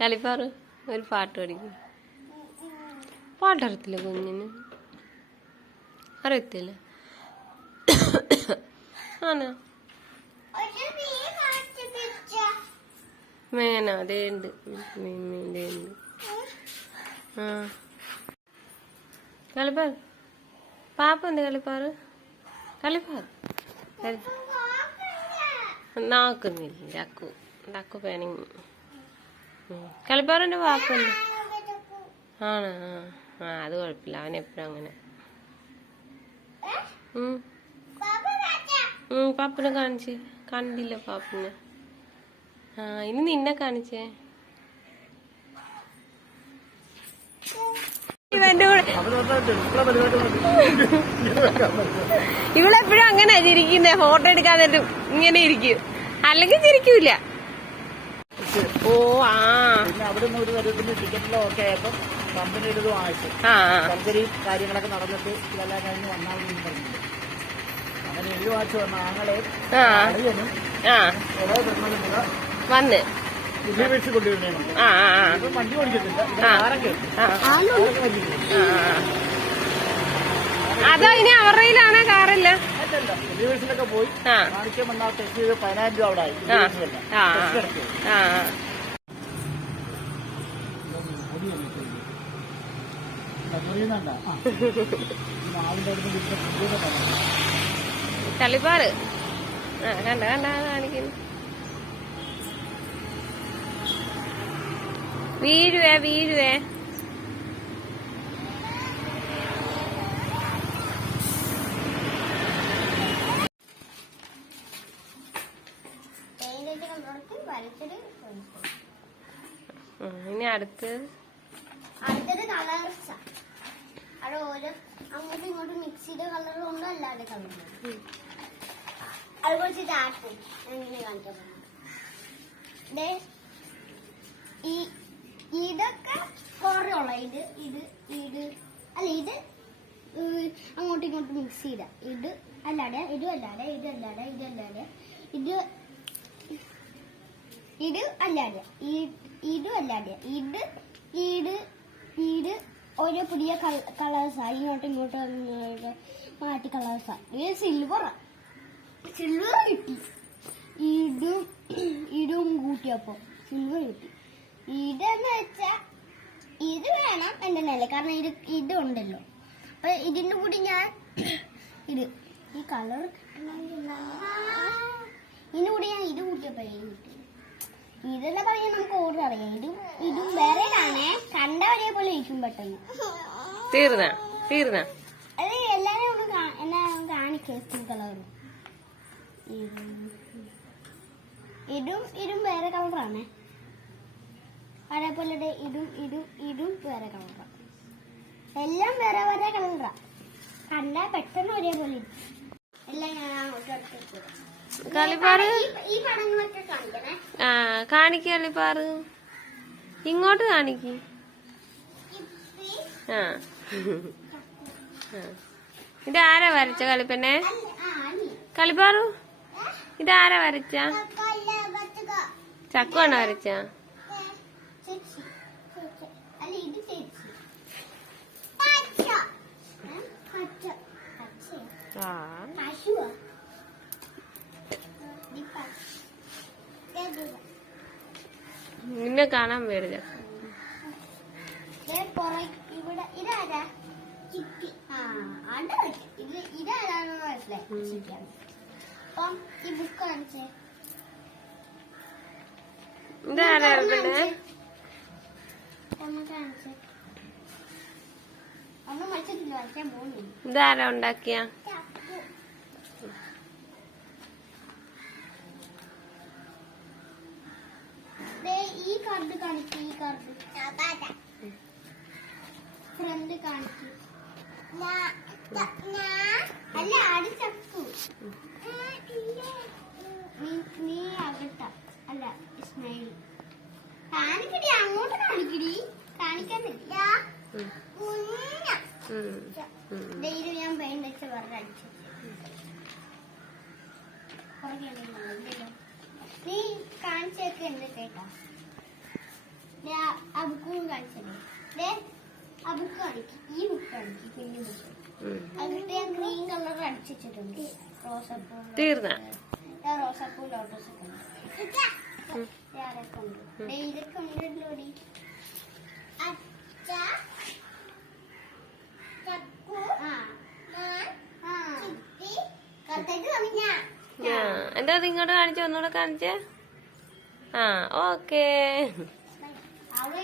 കളിപ്പാറ് ഒരു പാട്ട് പഠിക്കും. പാട്ടറിയത്തില്ല കുഞ്ഞിന്? അറിയത്തില്ല. ആണോ? മേനോ അതേ ഉണ്ട്. മീൻ്റെ ഉണ്ട്. ആ കളിപ്പാറ് പാപ്പ ഉണ്ട്. കളിപ്പാറ് നാക്കുന്നില്ല. ഡക്കു ഡക്കു പേണിങ്. കളിപ്പാറിന്റെ പാപ്പുണ്ട്. ആണോ? ആ അത് കുഴപ്പമില്ല. അവനെപ്പോഴും അങ്ങനെ. പാപ്പിനെ കാണിച്ച് കണ്ടില്ല പാപ്പിനെ. ആ ഇനി നിന്നെ കാണിച്ചേ. ഇവളെപ്പോഴും അങ്ങനെ ചിരിക്കുന്നേ. ഫോട്ടോ എടുക്കാതെ ഇങ്ങനെ ഇരിക്കും, അല്ലെങ്കിൽ ചിരിക്കൂല. ഓ ആ കാര്യങ്ങളൊക്കെ നടന്നിട്ട് ഇതെല്ലാം കഴിഞ്ഞ് വന്നാലും അങ്ങനെ 7 വാച്ച് വന്ന ആങ്ങളെ വന്ന് വണ്ടി ഓടിക്കത്തില്ല. അതോ ഇനി അവരുടെയിലാണോ കാറല്ല? യൂണിവേഴ്സിലൊക്കെ പോയി കാണിക്കാൻ വന്നാൽ ടെസ്റ്റ് ചെയ്ത് 10,000 രൂപ അവിടെ ആയി. കളിപ്പാറ് കണ്ട കാണിക്കുന്നു. വീഴുവേ. ഇനി അടുത്തത് കളേഴ്സ്. അവിടെ ഓരോ അങ്ങോട്ടും ഇങ്ങോട്ടും മിക്സ് ചെയ്ത കളർ കൊണ്ടോ അല്ലാതെ കളർ അത് കുറച്ച് ഇതാക്കും. എങ്ങനെ കാണിക്കാൻ പറ്റും? ഇതൊക്കെ കുറയുള്ള ഇത് അല്ല ഇത് അങ്ങോട്ടും ഇങ്ങോട്ടും മിക്സ് ചെയ്ത ഇത് അല്ലാതെ ഇതല്ലാതെ ഇത് ഓരോ പുതിയ കളേഴ്സാ. ഇങ്ങോട്ടും മാറ്റി കളേഴ്സാ. ഇത് സിൽവർ കിട്ടി. ഇതും കൂട്ടിയപ്പോ സിൽവർ കിട്ടി. ഇതെന്ന് വെച്ചാ ഇത് വേണം എന്റെ നില, കാരണം ഇതുണ്ടല്ലോ. അപ്പൊ ഇതിന്റെ കൂടി ഞാൻ ഈ കളർ ഇതിന്റെ കൂടി ഞാൻ ഇത് കൂട്ടിയപ്പോഴേ കിട്ടി. ഇതെല്ലാം പറയാൻ നമുക്ക് ഓർഡർ അറിയാം. ഇതും വേറെ കാണേ കണ്ട ഒരേ പോലെ ഇരിക്കും പെട്ടെന്ന്. തീർന്ന അത് എല്ലാരും എന്നാ കാണിക്കും. കളറും ഇതും വേറെ കളറാണേ. അതേപോലെ ഇതും വേറെ കളറാ. എല്ലാം വേറെ കളറാ. കണ്ടാ പെട്ടെന്ന് ഒരേപോലെ എല്ലാം ഞാൻ അങ്ങോട്ട് കളിപ്പാറ് ഈ പടങ്ങളൊക്കെ കാണിക്കണേ. കളിപ്പാറ് ഇങ്ങോട്ട് കാണിക്ക്. ഇതാരാ വരച്ച കളിപ്പന്നെ? കളിപ്പാറു ഇതാരാ വരച്ച? ചക്കുവാണോ വരച്ച? നിന്നെ കാണാൻ വരില്ല. ഇതാരാ? ഇതാരാണെന്ന് മനസ്സിലായി. അപ്പം ഈ ബുക്ക് കാണിച്ചേ. ഇതാരാ? ഒന്നും മത്സരത്തില്ല, വരയ്ക്കാൻ പോകുന്നില്ല. ഇതാരാ ഉണ്ടാക്കിയ? ഈ കാർഡ് കാണിക്കും. ഈ കാർഡ് ഫ്രണ്ട് കാണിക്കും. അല്ല അത് ചക്കു. നീ അകട്ട അല്ല ഇസ്മായിൽ. കാണിക്കടി, അങ്ങോട്ട് കാണിക്കടി. കാണിക്കാൻ പറ്റില്ല. ഡെയിലി ഞാൻ പെയിന്റ് വെച്ച് വെറുതെ അടിച്ചു. നീ കാണിച്ചൊക്കെ എന്ത് കേട്ടോ? ആ ബുക്കും കാണിച്ചേ. ആ ബുക്ക് കാണിക്കും, ഈ ബുക്ക് കാണിക്കും, കുഞ്ഞു ബുക്ക്. അതിട്ട് ഞാൻ ഗ്രീൻ കളർ അടിച്ചു വെച്ചിട്ടുണ്ട്. റോസപ്പൂ, റോസപ്പൂ, ലോട്ടസ് ഒക്കെ ഉണ്ട്. ഇതൊക്കെ ഉണ്ട്. ഇതൊക്കെ ഉണ്ടല്ലോ. എന്താ ഇങ്ങോട്ട് കാണിച്ചേ, ഒന്നുകൂടെ കാണിച്ചേ. ആ, ഓക്കേ. അവിടെ